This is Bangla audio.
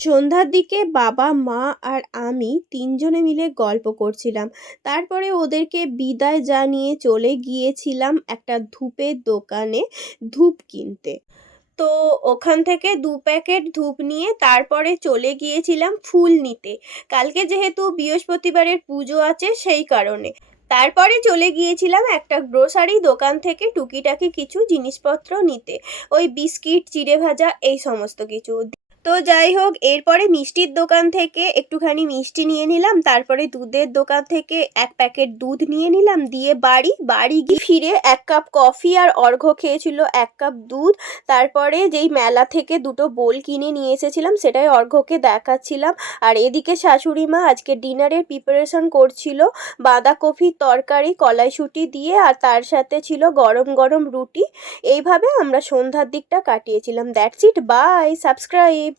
সন্ধ্যার দিকে বাবা, মা আর আমি ৩ জনে মিলে গল্প করছিলাম। তারপরে ওদেরকে বিদায় জানিয়ে চলে গিয়েছিলাম একটা ধূপের দোকানে ধূপ কিনতে। তো ওখান থেকে ২ প্যাকেট ধূপ নিয়ে তারপরে চলে গিয়েছিলাম ফুল নিতে। কালকে যেহেতু বৃহস্পতিবারের পুজো আছে সেই কারণে। তারপরে চলে গিয়েছিলাম একটা গ্রোসারি দোকান থেকে টুকিটাকি কিছু জিনিসপত্র নিতে। ওই বিস্কিট, চিড়েভাজা এই সমস্ত কিছু। তো যাই হোক, এরপরে মিষ্টির দোকান থেকে একটুখানি মিষ্টি নিয়ে নিলাম, তারপরে দুধের দোকান থেকে ১ প্যাকেট দুধ নিয়ে নিলাম, দিয়ে বাড়ি গিয়ে ফিরে ১ কাপ কফি আর অর্ঘ্য খেয়েছিল ১ কাপ দুধ। তারপরে যেই মেলা থেকে ২ টো বোল কিনে নিয়ে এসেছিলাম সেটাই অর্ঘ্যকে দেখাচ্ছিলাম। আর এদিকে শাশুড়ি মা আজকে ডিনারের প্রিপারেশন করছিল, বাঁধাকপির তরকারি কলাইশুঁটি দিয়ে, আর তার সাথে ছিল গরম গরম রুটি। এইভাবে আমরা সন্ধ্যার দিকটা কাটিয়েছিলাম। That's it, bye, subscribe.